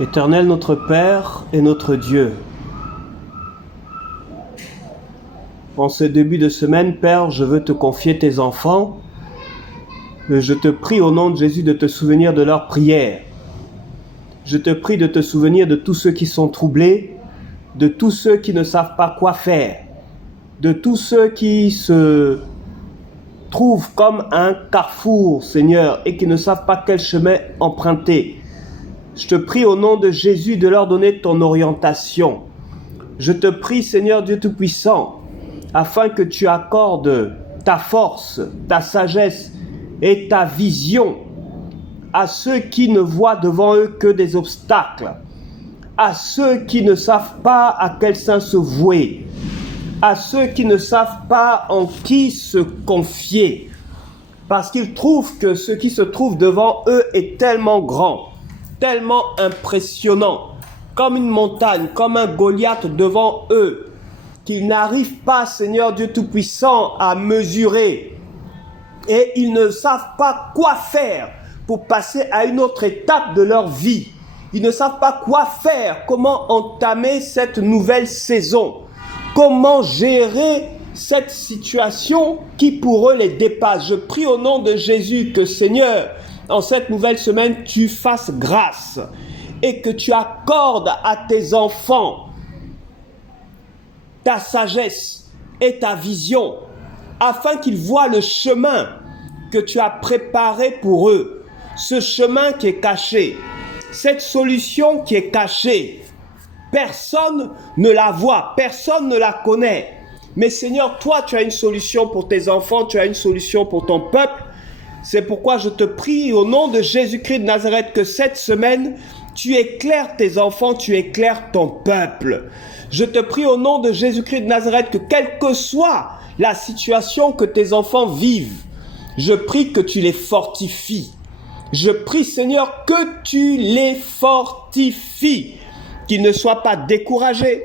Éternel notre Père et notre Dieu, en ce début de semaine, Père, je veux te confier tes enfants. Je te prie au nom de Jésus de te souvenir de leurs prières. Je te prie de te souvenir de tous ceux qui sont troublés, de tous ceux qui ne savent pas quoi faire, de tous ceux qui se trouvent comme un carrefour, Seigneur, et qui ne savent pas quel chemin emprunter. Je te prie au nom de Jésus de leur donner ton orientation. Je te prie, Seigneur Dieu Tout-Puissant, afin que tu accordes ta force, ta sagesse et ta vision à ceux qui ne voient devant eux que des obstacles, à ceux qui ne savent pas à quel saint se vouer, à ceux qui ne savent pas en qui se confier, parce qu'ils trouvent que ce qui se trouve devant eux est tellement grand, tellement impressionnant, comme une montagne, comme un Goliath devant eux, qu'ils n'arrivent pas, Seigneur Dieu Tout-Puissant, à mesurer. Et ils ne savent pas quoi faire pour passer à une autre étape de leur vie. Ils ne savent pas quoi faire, comment entamer cette nouvelle saison, comment gérer cette situation qui pour eux les dépasse. Je prie au nom de Jésus que, Seigneur, en cette nouvelle semaine, tu fasses grâce et que tu accordes à tes enfants ta sagesse et ta vision afin qu'ils voient le chemin que tu as préparé pour eux, ce chemin qui est caché, cette solution qui est cachée. Personne ne la voit, personne ne la connaît. Mais Seigneur, toi, tu as une solution pour tes enfants, tu as une solution pour ton peuple. C'est pourquoi je te prie au nom de Jésus-Christ de Nazareth que cette semaine, tu éclaires tes enfants, tu éclaires ton peuple. Je te prie au nom de Jésus-Christ de Nazareth que quelle que soit la situation que tes enfants vivent, je prie que tu les fortifies. Je prie, Seigneur, que tu les fortifies, qu'ils ne soient pas découragés,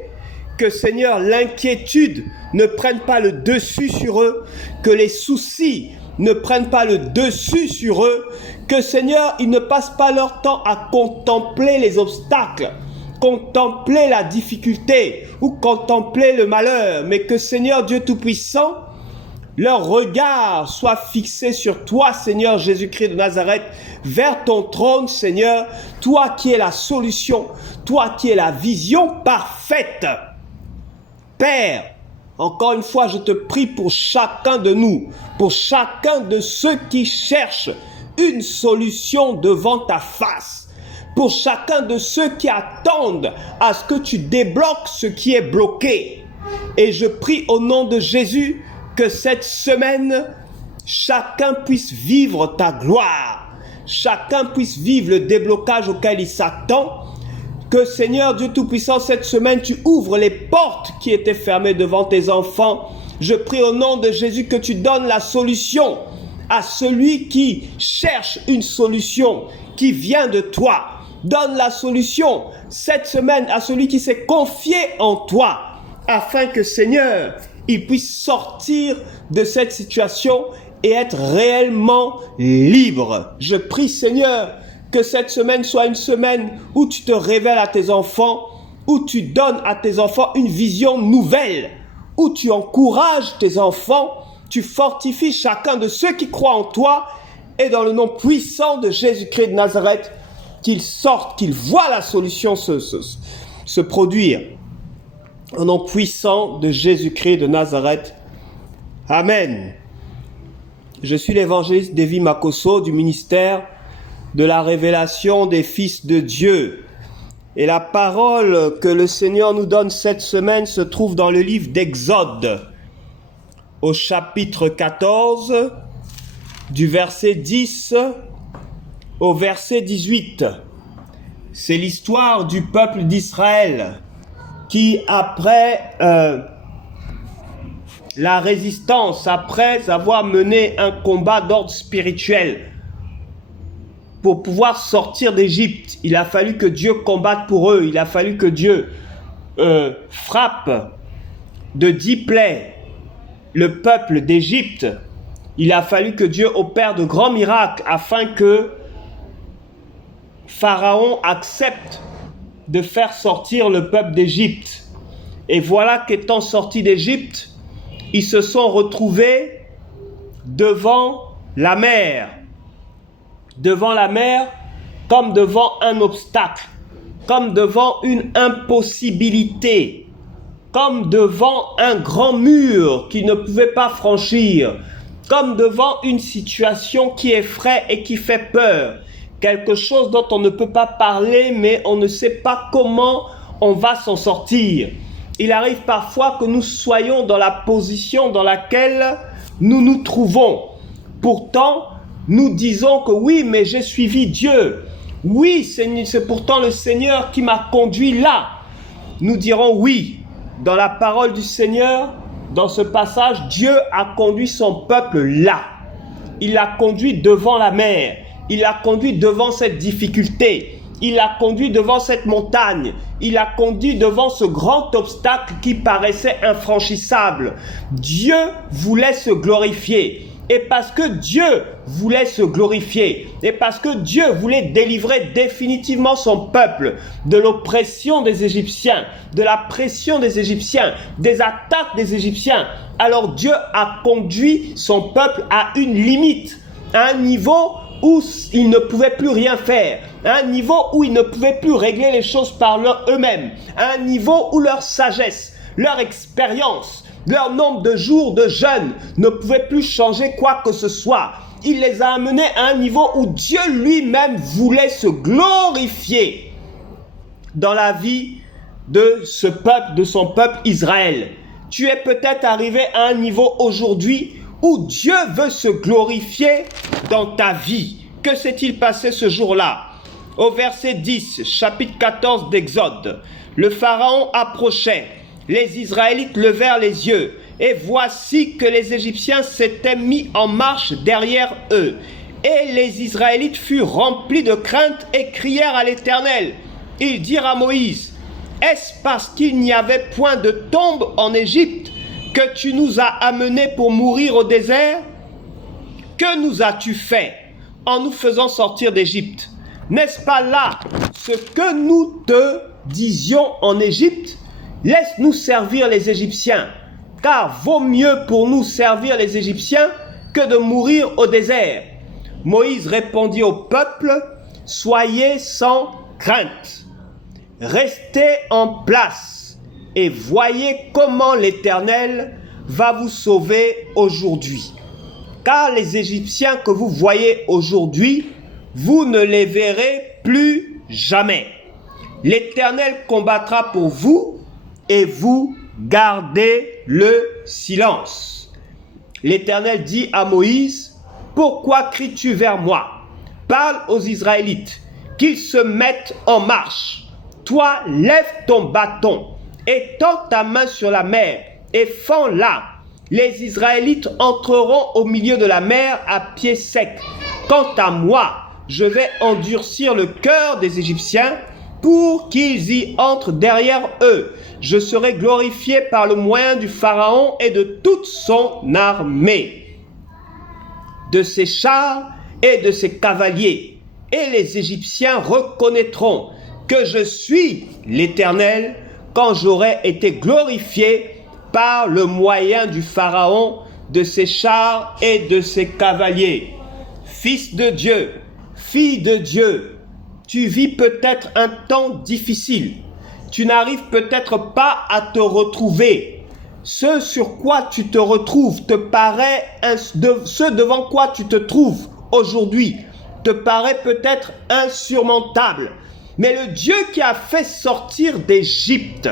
que, Seigneur, l'inquiétude ne prenne pas le dessus sur eux, que les soucis ne prennent pas le dessus sur eux, que, Seigneur, ils ne passent pas leur temps à contempler les obstacles, contempler la difficulté ou contempler le malheur, mais que, Seigneur Dieu Tout-Puissant, leur regard soit fixé sur toi, Seigneur Jésus-Christ de Nazareth, vers ton trône, Seigneur, toi qui es la solution, toi qui es la vision parfaite. Père, encore une fois, je te prie pour chacun de nous, pour chacun de ceux qui cherchent une solution devant ta face, pour chacun de ceux qui attendent à ce que tu débloques ce qui est bloqué. Et je prie au nom de Jésus que cette semaine, chacun puisse vivre ta gloire, chacun puisse vivre le déblocage auquel il s'attend. Que, Seigneur Dieu Tout-Puissant, cette semaine, tu ouvres les portes qui étaient fermées devant tes enfants. Je prie au nom de Jésus que tu donnes la solution à celui qui cherche une solution qui vient de toi. Donne la solution cette semaine à celui qui s'est confié en toi, afin que, Seigneur, il puisse sortir de cette situation et être réellement libre. Je prie, Seigneur, que cette semaine soit une semaine où tu te révèles à tes enfants, où tu donnes à tes enfants une vision nouvelle, où tu encourages tes enfants, tu fortifies chacun de ceux qui croient en toi, et dans le nom puissant de Jésus-Christ de Nazareth, qu'ils sortent, qu'ils voient la solution se produire. Au nom puissant de Jésus-Christ de Nazareth. Amen. Je suis l'évangéliste Davy Makosso du ministère de la révélation des fils de Dieu. Et la parole que le Seigneur nous donne cette semaine se trouve dans le livre d'Exode, au chapitre 14, du verset 10 au verset 18. C'est l'histoire du peuple d'Israël qui, après la résistance, après avoir mené un combat d'ordre spirituel, pour pouvoir sortir d'Égypte, il a fallu que Dieu combatte pour eux. Il a fallu que Dieu frappe de 10 plaies le peuple d'Égypte. Il a fallu que Dieu opère de grands miracles afin que Pharaon accepte de faire sortir le peuple d'Égypte. Et voilà qu'étant sortis d'Égypte, ils se sont retrouvés devant la mer. Devant la mer, comme devant un obstacle, comme devant une impossibilité, comme devant un grand mur qu'ils ne pouvaient pas franchir, comme devant une situation qui effraie et qui fait peur, quelque chose dont on ne peut pas parler, mais on ne sait pas comment on va s'en sortir. Il arrive parfois que nous soyons dans la position dans laquelle nous nous trouvons. Pourtant, nous disons que oui, mais j'ai suivi Dieu. Oui, c'est pourtant le Seigneur qui m'a conduit là. Nous dirons oui. Dans la parole du Seigneur, dans ce passage, Dieu a conduit son peuple là. Il l'a conduit devant la mer. Il l'a conduit devant cette difficulté. Il l'a conduit devant cette montagne. Il l'a conduit devant ce grand obstacle qui paraissait infranchissable. Dieu voulait se glorifier. Et parce que Dieu voulait se glorifier, et parce que Dieu voulait délivrer définitivement son peuple de l'oppression des Égyptiens, de la pression des Égyptiens, des attaques des Égyptiens, alors Dieu a conduit son peuple à une limite, à un niveau où ils ne pouvaient plus rien faire, à un niveau où ils ne pouvaient plus régler les choses par eux-mêmes, à un niveau où leur sagesse, leur expérience, leur nombre de jours de jeûne ne pouvait plus changer quoi que ce soit. Il les a amenés à un niveau où Dieu lui-même voulait se glorifier dans la vie de ce peuple, de son peuple Israël. Tu es peut-être arrivé à un niveau aujourd'hui où Dieu veut se glorifier dans ta vie. Que s'est-il passé ce jour-là? Au verset 10, chapitre 14 d'Exode, le Pharaon approchait. Les Israélites levèrent les yeux, et voici que les Égyptiens s'étaient mis en marche derrière eux. Et les Israélites furent remplis de crainte et crièrent à l'Éternel. Ils dirent à Moïse, « Est-ce parce qu'il n'y avait point de tombe en Égypte que tu nous as amenés pour mourir au désert? Que nous as-tu fait en nous faisant sortir d'Égypte? N'est-ce pas là ce que nous te disions en Égypte? Laisse-nous servir les Égyptiens, car vaut mieux pour nous servir les Égyptiens que de mourir au désert. » Moïse répondit au peuple, « Soyez sans crainte, restez en place et voyez comment l'Éternel va vous sauver aujourd'hui. Car les Égyptiens que vous voyez aujourd'hui, vous ne les verrez plus jamais. L'Éternel combattra pour vous, et vous gardez le silence. » L'Éternel dit à Moïse, « Pourquoi cries-tu vers moi? Parle aux Israélites, qu'ils se mettent en marche. Toi, lève ton bâton, et tends ta main sur la mer, et fends-la. Les Israélites entreront au milieu de la mer à pied sec. Quant à moi, je vais endurcir le cœur des Égyptiens, pour qu'ils y entrent derrière eux. Je serai glorifié par le moyen du Pharaon et de toute son armée, de ses chars et de ses cavaliers. Et les Égyptiens reconnaîtront que je suis l'Éternel quand j'aurai été glorifié par le moyen du Pharaon, de ses chars et de ses cavaliers. » Fils de Dieu, fille de Dieu, tu vis peut-être un temps difficile. Tu n'arrives peut-être pas à te retrouver. Ce sur quoi tu te retrouves te paraît, ce devant quoi tu te trouves aujourd'hui, te paraît peut-être insurmontable. Mais le Dieu qui a fait sortir d'Égypte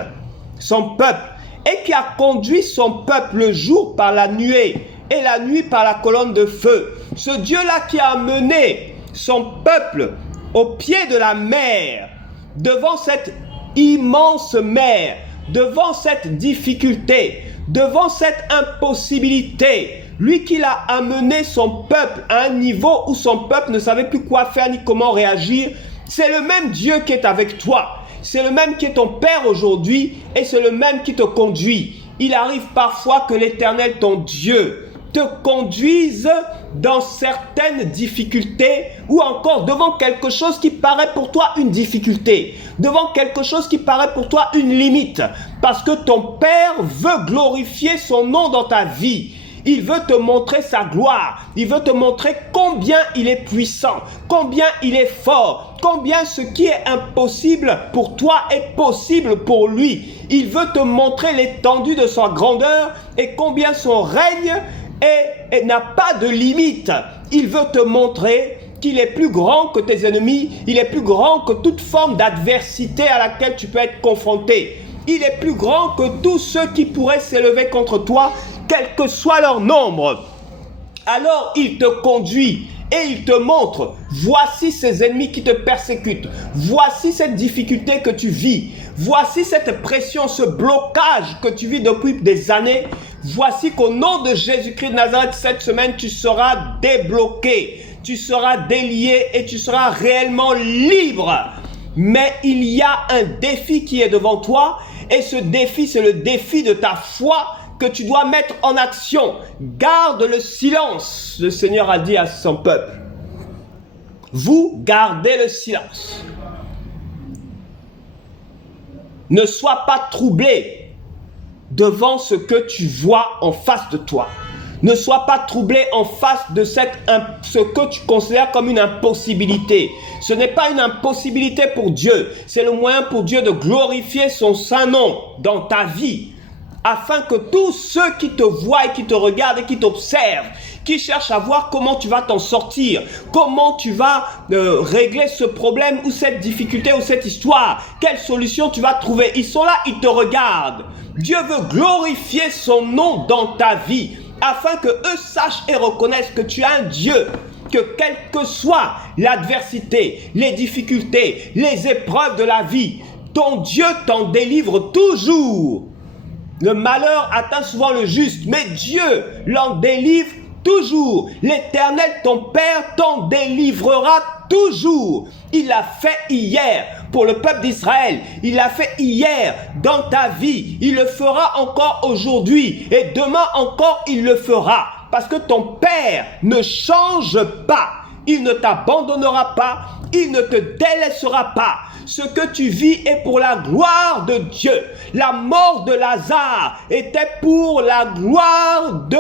son peuple et qui a conduit son peuple le jour par la nuée et la nuit par la colonne de feu, ce Dieu-là qui a mené son peuple au pied de la mer, devant cette immense mer, devant cette difficulté, devant cette impossibilité, lui qui l'a amené son peuple à un niveau où son peuple ne savait plus quoi faire ni comment réagir, c'est le même Dieu qui est avec toi, c'est le même qui est ton Père aujourd'hui et c'est le même qui te conduit. Il arrive parfois que l'Éternel, ton Dieu, te conduisent dans certaines difficultés ou encore devant quelque chose qui paraît pour toi une difficulté, devant quelque chose qui paraît pour toi une limite, parce que ton Père veut glorifier son nom dans ta vie. Il veut te montrer sa gloire. Il veut te montrer combien il est puissant, combien il est fort, combien ce qui est impossible pour toi est possible pour lui. Il veut te montrer l'étendue de sa grandeur et combien son règne n'a pas de limite. Il veut te montrer qu'il est plus grand que tes ennemis. Il est plus grand que toute forme d'adversité à laquelle tu peux être confronté. Il est plus grand que tous ceux qui pourraient s'élever contre toi, quel que soit leur nombre. Alors il te conduit et il te montre, voici ces ennemis qui te persécutent, voici cette difficulté que tu vis, voici cette pression, ce blocage que tu vis depuis des années. Voici qu'au nom de Jésus-Christ de Nazareth, cette semaine, tu seras débloqué, tu seras délié et tu seras réellement libre. Mais il y a un défi qui est devant toi et ce défi, c'est le défi de ta foi que tu dois mettre en action. Garde le silence, le Seigneur a dit à son peuple. Vous gardez le silence. Ne sois pas troublé devant ce que tu vois en face de toi. Ne sois pas troublé en face de ce que tu considères comme une impossibilité. Ce n'est pas une impossibilité pour Dieu. C'est le moyen pour Dieu de glorifier son saint nom dans ta vie. Afin que tous ceux qui te voient et qui te regardent et qui t'observent, qui cherchent à voir comment tu vas t'en sortir, comment tu vas régler ce problème ou cette difficulté ou cette histoire, quelle solution tu vas trouver. Ils sont là, ils te regardent. Dieu veut glorifier son nom dans ta vie, afin que eux sachent et reconnaissent que tu as un Dieu, que quelle que soit l'adversité, les difficultés, les épreuves de la vie, ton Dieu t'en délivre toujours. Le malheur atteint souvent le juste, mais Dieu l'en délivre toujours. L'Éternel, ton Père, t'en délivrera toujours. Il l'a fait hier pour le peuple d'Israël. Il l'a fait hier dans ta vie. Il le fera encore aujourd'hui. Et demain encore, il le fera. Parce que ton Père ne change pas. Il ne t'abandonnera pas. Il ne te délaissera pas. Ce que tu vis est pour la gloire de Dieu. La mort de Lazare était pour la gloire de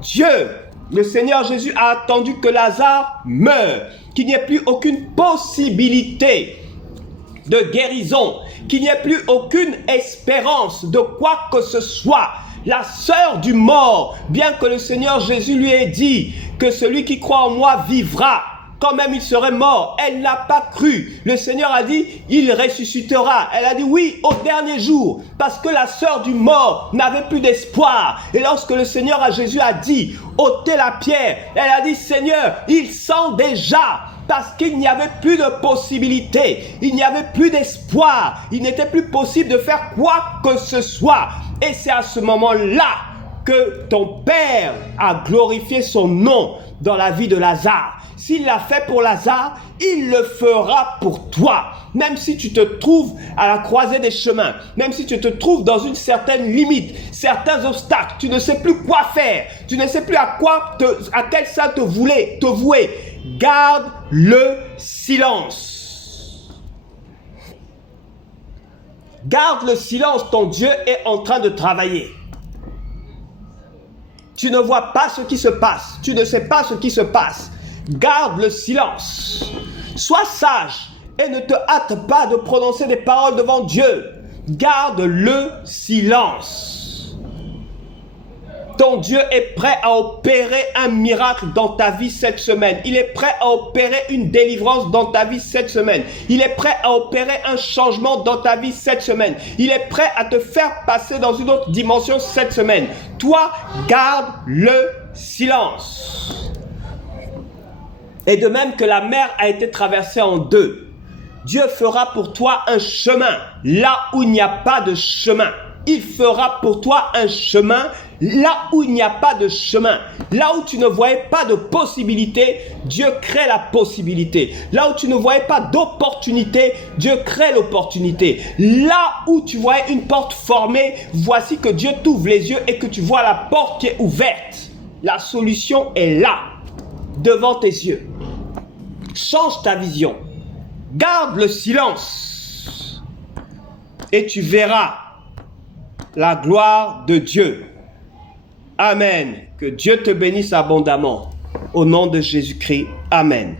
Dieu. Le Seigneur Jésus a attendu que Lazare meure, qu'il n'y ait plus aucune possibilité de guérison, qu'il n'y ait plus aucune espérance de quoi que ce soit. La sœur du mort, bien que le Seigneur Jésus lui ait dit que celui qui croit en moi vivra, quand même il serait mort. Elle n'a pas cru. Le Seigneur a dit, il ressuscitera. Elle a dit oui au dernier jour, parce que la sœur du mort n'avait plus d'espoir. Et lorsque le Seigneur Jésus a dit, ôtez la pierre, elle a dit, Seigneur, il sent déjà, parce qu'il n'y avait plus de possibilité, il n'y avait plus d'espoir, il n'était plus possible de faire quoi que ce soit. Et c'est à ce moment-là que ton Père a glorifié son nom dans la vie de Lazare. S'il l'a fait pour Lazare, il le fera pour toi. Même si tu te trouves à la croisée des chemins, même si tu te trouves dans une certaine limite, certains obstacles, tu ne sais plus quoi faire, tu ne sais plus à quel saint te vouer, garde le silence. Garde le silence, ton Dieu est en train de travailler. Tu ne vois pas ce qui se passe, tu ne sais pas ce qui se passe. Garde le silence. Sois sage et ne te hâte pas de prononcer des paroles devant Dieu. Garde le silence. Ton Dieu est prêt à opérer un miracle dans ta vie cette semaine. Il est prêt à opérer une délivrance dans ta vie cette semaine. Il est prêt à opérer un changement dans ta vie cette semaine. Il est prêt à te faire passer dans une autre dimension cette semaine. Toi, garde le silence. Et de même que la mer a été traversée en deux, Dieu fera pour toi un chemin là où il n'y a pas de chemin. Il fera pour toi un chemin là où il n'y a pas de chemin. Là où tu ne voyais pas de possibilité, Dieu crée la possibilité. Là où tu ne voyais pas d'opportunité, Dieu crée l'opportunité. Là où tu voyais une porte formée, voici que Dieu t'ouvre les yeux et que tu vois la porte qui est ouverte. La solution est là, devant tes yeux. Change ta vision. Garde le silence. Et tu verras la gloire de Dieu. Amen. Que Dieu te bénisse abondamment. Au nom de Jésus-Christ. Amen.